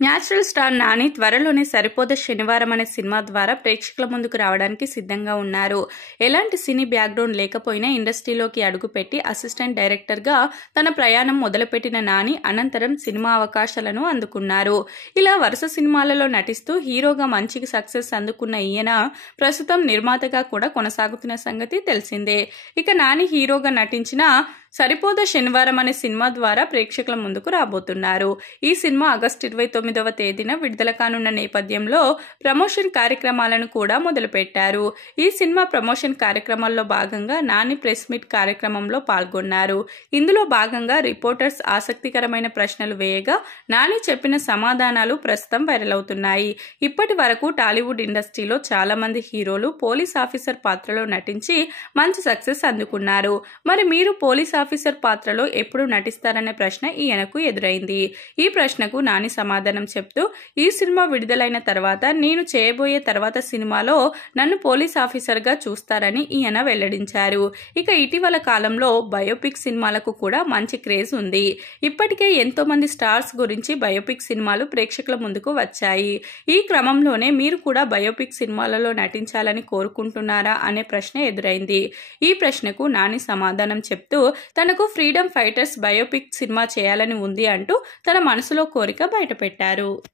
Natural star Nani త్వరలోనే సరిపోద శనివారం అనే సినిమా ద్వారా ప్రేక్షకుల ముందుకు రావడానికి సిద్ధంగా ఉన్నారు. ఎలాంటి సినీ బ్యాక్గ్రౌండ్ లేకపోయినా ఇండస్ట్రీలోకి అడుగుపెట్టి అసిస్టెంట్ డైరెక్టర్గా తన ప్రయాణం మొదలుపెట్టిన నాని అనంతరం సినిమా అవకాశాలను అందుకున్నారు. ఇలా వరుస సినిమాలలో నటిస్తూ హీరోగా మంచి సక్సెస్ అందుకున్న ఈయన ప్రస్తుతం నిర్మాతగా కూడా కొనసాగుతున్న సంగతి తెలిసిందే. ఇక నాని హీరోగా నటించిన సరిపోద శనివారం అనే సినిమా ద్వారా ప్రేక్షకుల ముందుకు రాబోతున్నారు. ఈ సినిమా ఆగస్టు 29వ తేదీన విడుదల కానున్న నేపథ్యంలో ప్రమోషన్ కార్యక్రమాలను కూడా మొదలుపెట్టారు. ఈ సినిమా ప్రమోషన్ కార్యక్రమాల్లో భాగంగా నాని ప్రెస్ మీట్ కార్యక్రమంలో పాల్గొన్నారు. ఇందులో భాగంగా రిపోర్టర్స్ ఆసక్తికరమైన ప్రశ్నలు వేయగా నాని చెప్పిన సమాధానాలు ప్రస్తుతం వైరల్ అవుతున్నాయి. ఇప్పటి వరకు టాలీవుడ్ ఇండస్ట్రీలో చాలా మంది హీరోలు పోలీస్ ఆఫీసర్ పాత్రలో నటించి మంచి సక్సెస్ అందుకున్నారు. మరి మీరు పోలీస్ ఆఫీసర్ పాత్రలో ఎప్పుడు నటిస్తారనే ప్రశ్న ఈయనకు ఎదురైంది. ఈ ప్రశ్నకు నాని సమాధానం చెప్తూ ఈ సినిమా విడుదలైన తర్వాత నేను చేయబోయే తర్వాత సినిమాలో నన్ను పోలీస్ ఆఫీసర్ గా చూస్తారని ఈయన వెల్లడించారు. ఇక ఇటీవల కాలంలో బయోపిక్ సినిమాలకు కూడా మంచి క్రేజ్ ఉంది. ఇప్పటికే ఎంతో మంది స్టార్స్ గురించి బయోపిక్ సినిమాలు ప్రేక్షకుల ముందుకు వచ్చాయి. ఈ క్రమంలోనే మీరు కూడా బయోపిక్ సినిమాలలో నటించాలని కోరుకుంటున్నారా అనే ప్రశ్న ఎదురైంది. ఈ ప్రశ్నకు నాని సమాధానం చెప్తూ తనకు ఫ్రీడమ్ ఫైటర్స్ బయోపిక్ సినిమా చేయాలని ఉంది అంటూ తన మనసులో కోరిక బయటపెట్టారు.